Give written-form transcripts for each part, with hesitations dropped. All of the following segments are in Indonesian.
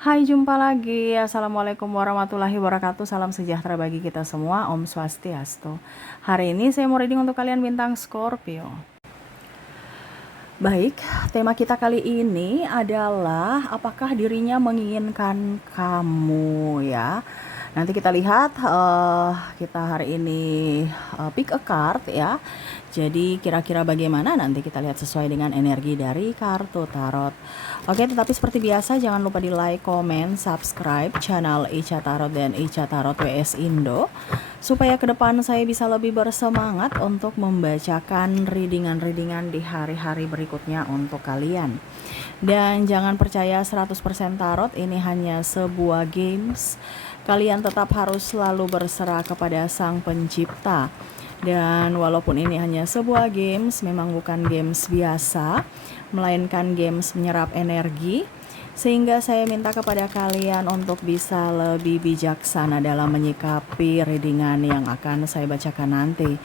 Hai, jumpa lagi. Assalamualaikum warahmatullahi wabarakatuh. Salam sejahtera bagi kita semua. Om Swastiastu. Hari ini saya mau reading untuk kalian bintang Scorpio. Baik, tema kita kali ini adalah apakah dirinya menginginkan kamu ya. Nanti kita lihat kita hari ini pick a card ya. Jadi kira-kira bagaimana nanti kita lihat sesuai dengan energi dari kartu tarot. Oke, tetapi seperti biasa jangan lupa di like, komen, subscribe channel Ica Tarot dan Ica Tarot WS Indo supaya ke depan saya bisa lebih bersemangat untuk membacakan readingan-readingan di hari-hari berikutnya untuk kalian. Dan jangan percaya 100% tarot, ini hanya sebuah games. Kalian tetap harus selalu berserah kepada Sang Pencipta. Dan walaupun ini hanya sebuah games, memang bukan games biasa, melainkan games menyerap energi, sehingga saya minta kepada kalian untuk bisa lebih bijaksana dalam menyikapi readingan yang akan saya bacakan nanti.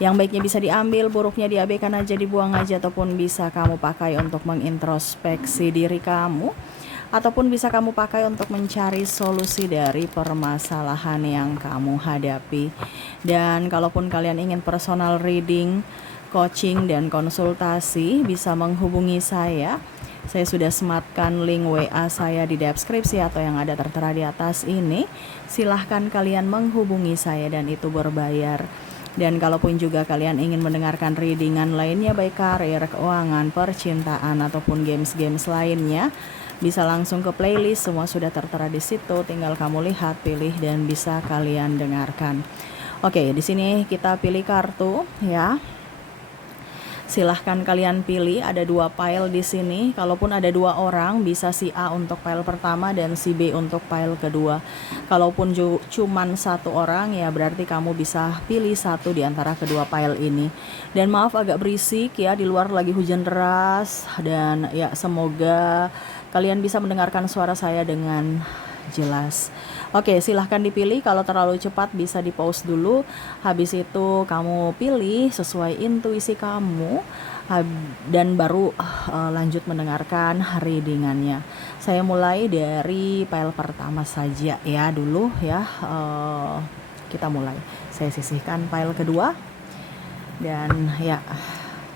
Yang baiknya bisa diambil, buruknya diabaikan aja, dibuang aja, ataupun bisa kamu pakai untuk mengintrospeksi diri kamu, ataupun bisa kamu pakai untuk mencari solusi dari permasalahan yang kamu hadapi. Dan kalaupun kalian ingin personal reading, coaching, dan konsultasi, bisa menghubungi saya. Saya sudah sematkan link WA saya di deskripsi atau yang ada tertera di atas ini. Silahkan kalian menghubungi saya dan itu berbayar. Dan kalaupun juga kalian ingin mendengarkan readingan lainnya, baik karir, keuangan, percintaan, ataupun games-games lainnya, bisa langsung ke playlist, semua sudah tertera di situ. Tinggal kamu lihat, pilih, dan bisa kalian dengarkan. Oke, di sini kita pilih kartu ya. Silahkan kalian pilih, ada 2 pile di sini. Kalaupun ada 2 orang, bisa si A untuk pile pertama dan si B untuk pile kedua. Kalaupun cuman 1 orang, ya berarti kamu bisa pilih 1 di antara kedua pile ini. Dan maaf agak berisik ya, di luar lagi hujan deras. Dan ya semoga kalian bisa mendengarkan suara saya dengan jelas. Oke, silahkan dipilih. Kalau terlalu cepat bisa di pause dulu. Habis itu kamu pilih sesuai intuisi kamu dan baru lanjut mendengarkan readingannya. Saya mulai dari pile pertama saja ya dulu ya. Kita mulai. Saya sisihkan pile kedua dan ya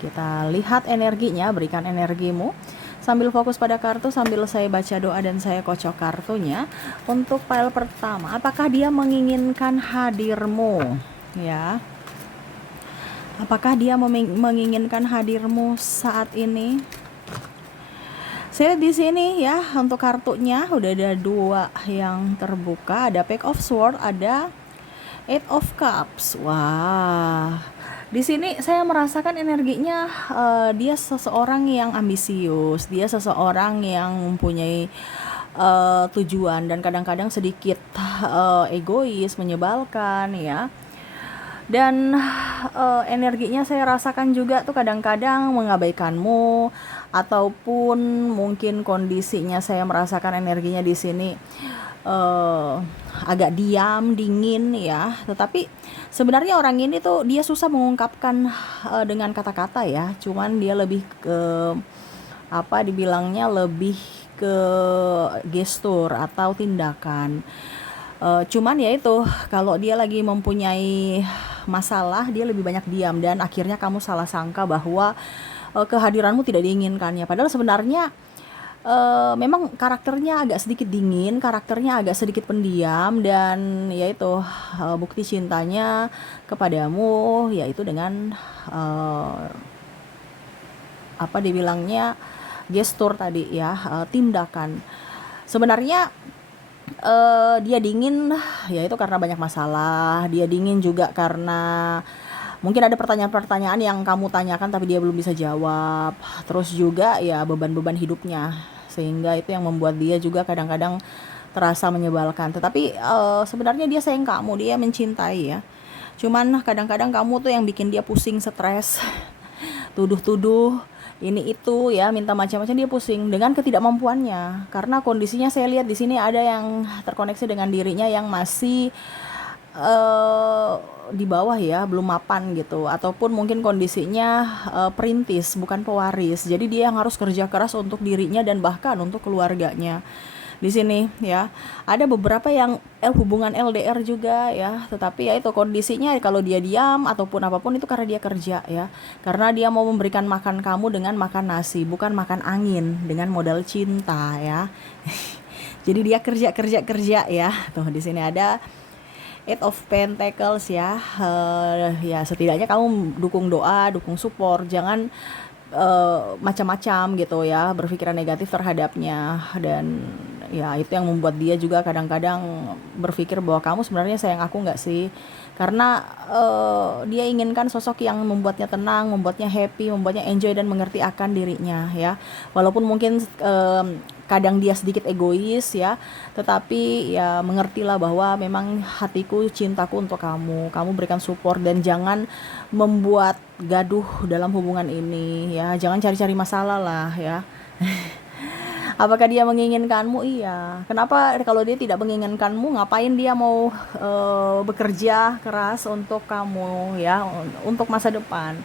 kita lihat energinya. Berikan energimu sambil fokus pada kartu, sambil saya baca doa dan saya kocok kartunya. Untuk pile pertama, apakah dia menginginkan hadirmu? Ya, apakah dia menginginkan hadirmu saat ini? Saya di sini ya, untuk kartunya udah ada 2 yang terbuka, ada Page of Swords, ada Eight of Cups. Wah, di sini saya merasakan energinya dia seseorang yang ambisius, dia seseorang yang mempunyai tujuan dan kadang-kadang sedikit egois, menyebalkan ya. Dan energinya saya rasakan juga tuh kadang-kadang mengabaikanmu, ataupun mungkin kondisinya saya merasakan energinya di sini agak diam, dingin ya. Tetapi sebenarnya orang ini tuh dia susah mengungkapkan dengan kata-kata ya. Cuman dia lebih ke dibilangnya lebih ke gestur atau tindakan. Cuman ya itu, kalau dia lagi mempunyai masalah, dia lebih banyak diam dan akhirnya kamu salah sangka bahwa kehadiranmu tidak diinginkannya. Padahal sebenarnya memang karakternya agak sedikit dingin, karakternya agak sedikit pendiam, dan yaitu bukti cintanya kepadamu yaitu dengan dibilangnya gestur tadi ya, tindakan. Sebenarnya dia dingin yaitu karena banyak masalah, dia dingin juga karena mungkin ada pertanyaan-pertanyaan yang kamu tanyakan tapi dia belum bisa jawab. Terus juga ya beban-beban hidupnya, sehingga itu yang membuat dia juga kadang-kadang terasa menyebalkan. Tetapi sebenarnya dia sayang kamu, dia mencintai ya. Cuman kadang-kadang kamu tuh yang bikin dia pusing, stres, tuduh-tuduh ini itu ya, minta macam-macam, dia pusing dengan ketidakmampuannya. Karena kondisinya saya lihat di sini ada yang terkoneksi dengan dirinya yang masih di bawah ya, belum mapan gitu, ataupun mungkin kondisinya perintis bukan pewaris. Jadi dia yang harus kerja keras untuk dirinya dan bahkan untuk keluarganya. di sini ya. Ada beberapa yang hubungan LDR juga ya, tetapi ya itu kondisinya kalau dia diam ataupun apapun itu karena dia kerja ya. Karena dia mau memberikan makan kamu dengan makan nasi, bukan makan angin dengan modal cinta ya. Jadi dia kerja ya. Tuh di sini ada Eight of Pentacles ya. Ya setidaknya kamu dukung doa, dukung support, jangan macam-macam gitu ya, berpikiran negatif terhadapnya. Dan ya itu yang membuat dia juga kadang-kadang berpikir bahwa kamu sebenarnya sayang aku nggak sih, karena dia inginkan sosok yang membuatnya tenang, membuatnya happy, membuatnya enjoy dan mengerti akan dirinya ya. Walaupun mungkin kadang dia sedikit egois ya, tetapi ya mengertilah bahwa memang hatiku, cintaku untuk kamu berikan support dan jangan membuat gaduh dalam hubungan ini ya, jangan cari-cari masalah lah ya. Apakah dia menginginkanmu? Iya. Kenapa kalau dia tidak menginginkanmu, ngapain dia mau bekerja keras untuk kamu ya, untuk masa depan?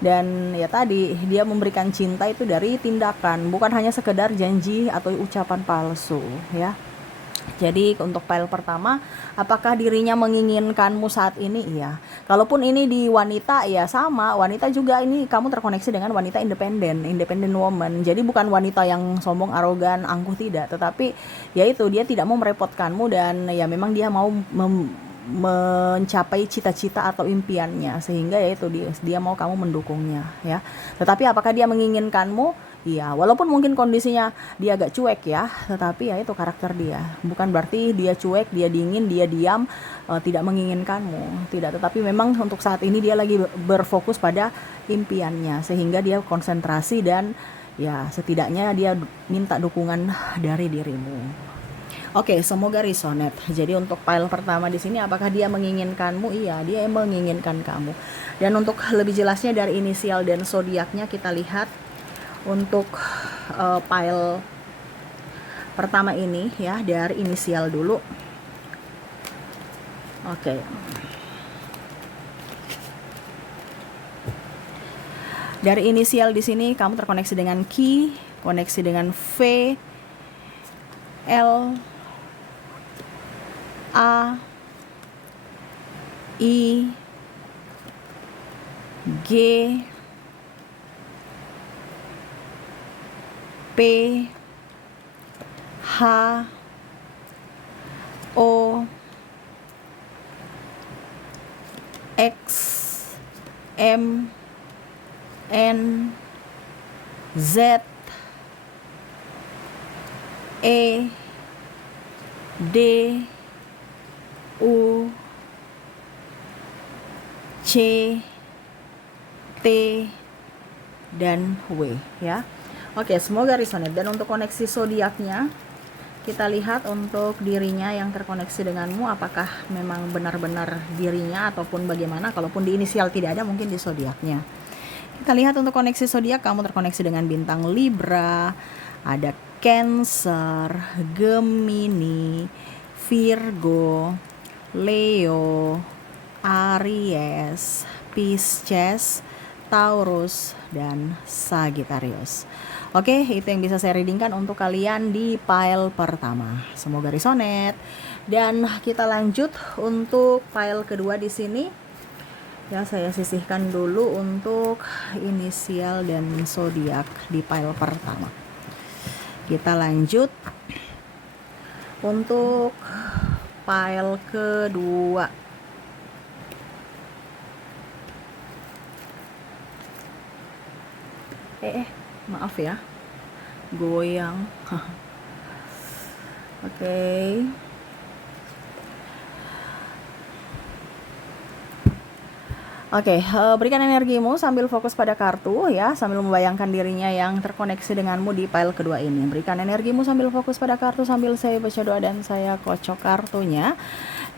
Dan ya tadi dia memberikan cinta itu dari tindakan, bukan hanya sekedar janji atau ucapan palsu ya. Jadi untuk pile pertama, apakah dirinya menginginkanmu saat ini? Iya. Kalaupun ini di wanita, ya sama. Wanita juga ini kamu terkoneksi dengan wanita independent woman. Jadi bukan wanita yang sombong, arogan, angkuh, tidak. Tetapi ya itu, dia tidak mau merepotkanmu dan ya memang dia mau mencapai cita-cita atau impiannya, sehingga ya itu dia mau kamu mendukungnya ya. Tetapi apakah dia menginginkanmu? Iya, walaupun mungkin kondisinya dia agak cuek ya, tetapi ya itu karakter dia. Bukan berarti dia cuek, dia dingin, dia diam, tidak menginginkanmu. Tidak, tetapi memang untuk saat ini dia lagi berfokus pada impiannya, sehingga dia konsentrasi dan ya setidaknya dia minta dukungan dari dirimu. Oke, semoga resonate. Jadi untuk pile pertama di sini, apakah dia menginginkanmu? Iya, dia menginginkan kamu. Dan untuk lebih jelasnya dari inisial dan zodiaknya kita lihat untuk pile pertama ini ya, dari inisial dulu. Oke. Dari inisial di sini kamu terkoneksi dengan Q, koneksi dengan V, L, A, I, G, P, H, O, X, M, N, Z, E, D, U, C, T, dan W ya. Oke, semoga resonate. Dan untuk koneksi zodiaknya kita lihat untuk dirinya yang terkoneksi denganmu, apakah memang benar-benar dirinya ataupun bagaimana. Kalaupun di inisial tidak ada, mungkin di zodiaknya. Kita lihat untuk koneksi zodiak, kamu terkoneksi dengan bintang Libra, ada Cancer, Gemini, Virgo, Leo, Aries, Pisces, Taurus, dan Sagittarius. Oke, itu yang bisa saya readingkan untuk kalian di pile pertama. Semoga resonate. Dan kita lanjut untuk pile kedua di sini. Ya, saya sisihkan dulu untuk inisial dan zodiak di pile pertama. Kita lanjut untuk pile kedua. Maaf ya, goyang. Oke. Oke, berikan energimu sambil fokus pada kartu ya, sambil membayangkan dirinya yang terkoneksi denganmu di pile kedua ini. Berikan energimu sambil fokus pada kartu sambil saya baca doa dan saya kocok kartunya.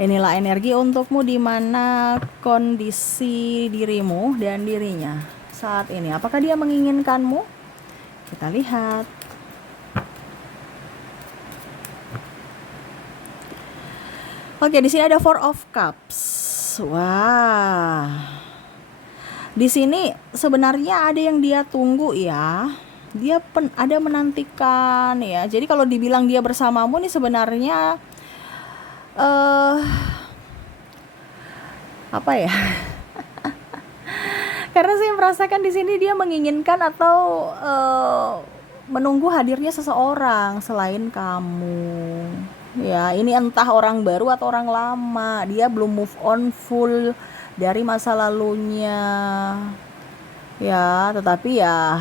Inilah energi untukmu, di mana kondisi dirimu dan dirinya saat ini. Apakah dia menginginkanmu? Kita lihat. Oke, di sini ada Four of Cups. Wah. Di sini sebenarnya ada yang dia tunggu ya. dia ada menantikan ya. Jadi kalau dibilang dia bersamamu nih sebenarnya eh apa ya? Karena saya merasakan di sini dia menginginkan atau menunggu hadirnya seseorang selain kamu. Ya, ini entah orang baru atau orang lama. Dia belum move on full dari masa lalunya. Ya, tetapi ya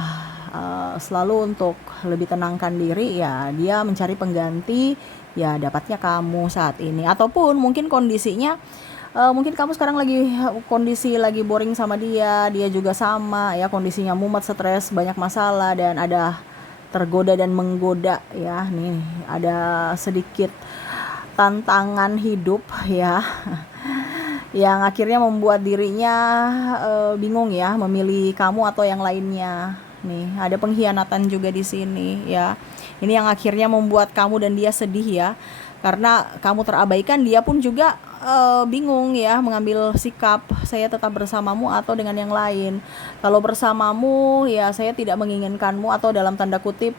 selalu untuk lebih tenangkan diri ya, dia mencari pengganti, ya dapatnya kamu saat ini. Ataupun mungkin kondisinya mungkin kamu sekarang lagi kondisi lagi boring sama dia, dia juga sama ya, kondisinya mumet, stres, banyak masalah dan ada tergoda dan menggoda ya. Nih, ada sedikit tantangan hidup ya yang akhirnya membuat dirinya bingung ya memilih kamu atau yang lainnya. Nih, ada pengkhianatan juga di sini ya. Ini yang akhirnya membuat kamu dan dia sedih ya. Karena kamu terabaikan, dia pun juga bingung ya mengambil sikap, saya tetap bersamamu atau dengan yang lain. Kalau bersamamu ya saya tidak menginginkanmu, atau dalam tanda kutip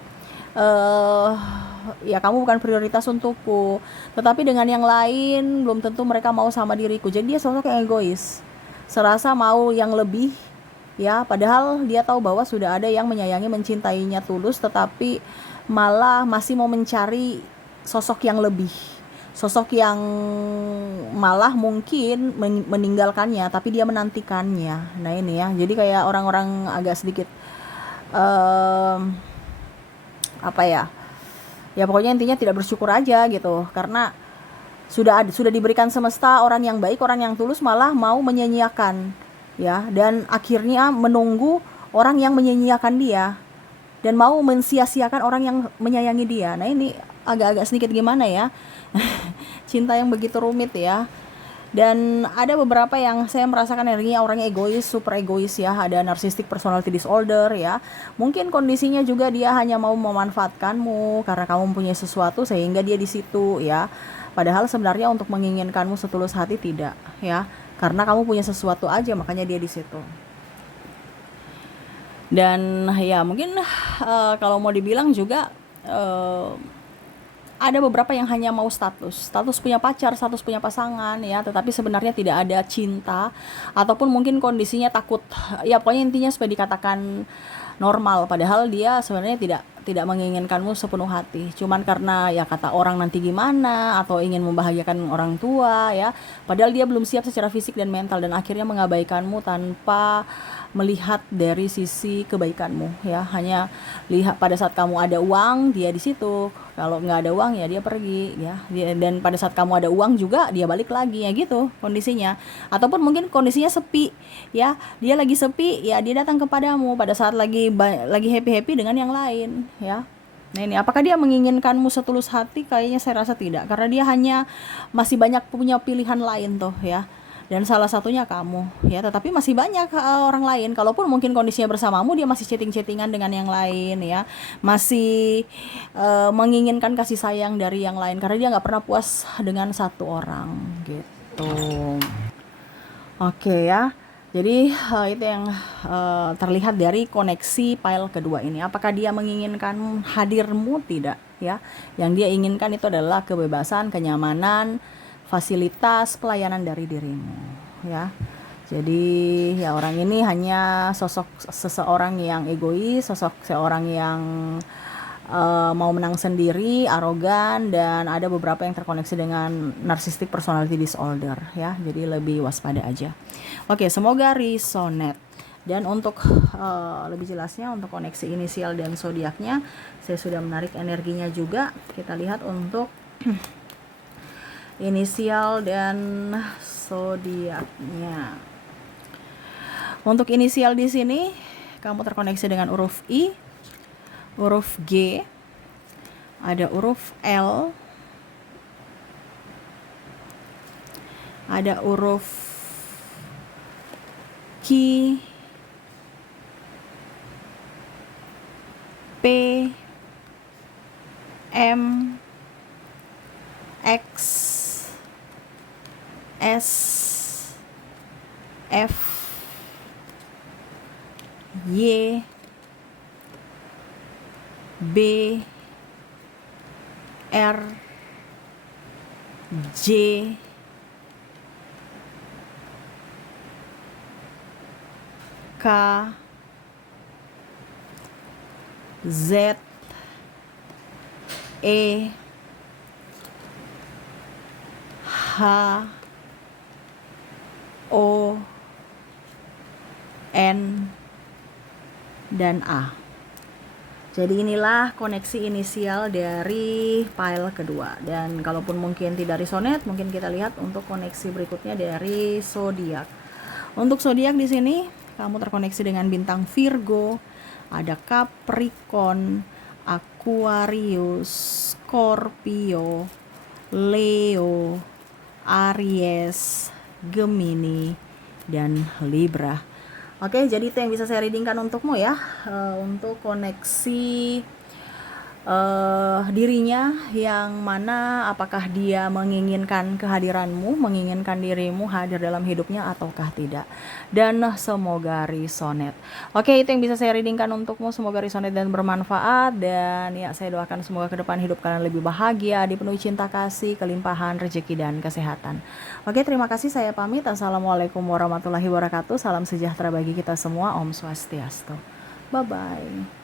eh ya kamu bukan prioritas untukku. Tetapi dengan yang lain belum tentu mereka mau sama diriku. Jadi dia sosok yang egois, serasa mau yang lebih ya, padahal dia tahu bahwa sudah ada yang menyayangi, mencintainya tulus, tetapi malah masih mau mencari sosok yang lebih, sosok yang malah mungkin meninggalkannya tapi dia menantikannya. Nah ini ya, jadi kayak orang-orang agak sedikit apa ya, ya pokoknya intinya tidak bersyukur aja gitu, karena sudah diberikan semesta orang yang baik, orang yang tulus, malah mau menyia-nyiakan ya, dan akhirnya menunggu orang yang menyia-nyiakan dia dan mau mensia-siakan orang yang menyayangi dia. Nah ini agak-agak sedikit gimana ya, cinta yang begitu rumit ya. Dan ada beberapa yang saya merasakan energinya orangnya egois, super egois ya. Ada narcissistic personality disorder ya. Mungkin kondisinya juga dia hanya mau memanfaatkanmu karena kamu mempunyai sesuatu sehingga dia di situ ya. Padahal sebenarnya untuk menginginkanmu setulus hati tidak ya. Karena kamu punya sesuatu aja makanya dia di situ. Dan ya mungkin kalau mau dibilang juga ada beberapa yang hanya mau status punya pacar, status punya pasangan ya, tetapi sebenarnya tidak ada cinta, ataupun mungkin kondisinya takut ya, pokoknya intinya supaya dikatakan normal, padahal dia sebenarnya tidak menginginkanmu sepenuh hati, cuman karena ya kata orang nanti gimana, atau ingin membahagiakan orang tua ya, padahal dia belum siap secara fisik dan mental, dan akhirnya mengabaikanmu tanpa melihat dari sisi kebaikanmu ya. Hanya lihat pada saat kamu ada uang dia di situ, kalau nggak ada uang ya dia pergi ya. Dan pada saat kamu ada uang juga dia balik lagi ya, gitu kondisinya. Ataupun mungkin kondisinya sepi ya, dia lagi sepi ya, dia datang kepadamu pada saat lagi happy dengan yang lain ya. Nah ini, apakah dia menginginkanmu setulus hati? Kayaknya saya rasa tidak, karena dia hanya masih banyak punya pilihan lain tuh ya, dan salah satunya kamu ya. Tetapi masih banyak orang lain, kalaupun mungkin kondisinya bersamamu dia masih chatting-chattingan dengan yang lain ya, masih menginginkan kasih sayang dari yang lain, karena dia nggak pernah puas dengan satu orang gitu. Oke ya, jadi itu yang terlihat dari koneksi pile kedua ini. Apakah dia menginginkan hadirmu? Tidak ya. Yang dia inginkan itu adalah kebebasan, kenyamanan, fasilitas, pelayanan dari dirimu ya. Jadi ya orang ini hanya sosok seseorang yang egois, sosok seorang yang mau menang sendiri, arogan, dan ada beberapa yang terkoneksi dengan narcissistic personality disorder ya. Jadi lebih waspada aja. Oke, semoga resonate. Dan untuk lebih jelasnya untuk koneksi inisial dan zodiaknya, saya sudah menarik energinya juga. Kita lihat untuk inisial dan zodiaknya. Untuk inisial di sini kamu terkoneksi dengan huruf I, huruf G, ada huruf L, ada huruf Q, P, M, X, S, F, Y, B, R, J, K, Z, E, H, O, N, dan A. Jadi inilah koneksi inisial dari file kedua. Dan kalaupun mungkin tidak resonate, mungkin kita lihat untuk koneksi berikutnya dari zodiak. Untuk zodiak di sini kamu terkoneksi dengan bintang Virgo, ada Capricorn, Aquarius, Scorpio, Leo, Aries, Gemini, dan Libra. Oke, jadi itu yang bisa saya readingkan untukmu ya, untuk koneksi dirinya yang mana apakah dia menginginkan kehadiranmu, menginginkan dirimu hadir dalam hidupnya ataukah tidak. Dan semoga resonate. Oke, itu yang bisa saya readingkan untukmu, semoga resonate dan bermanfaat. Dan ya, saya doakan semoga ke depan hidup kalian lebih bahagia, dipenuhi cinta kasih, kelimpahan, rezeki, dan kesehatan. Oke, terima kasih, saya pamit. Assalamualaikum warahmatullahi wabarakatuh. Salam sejahtera bagi kita semua. Om Swastiastu. Bye-bye.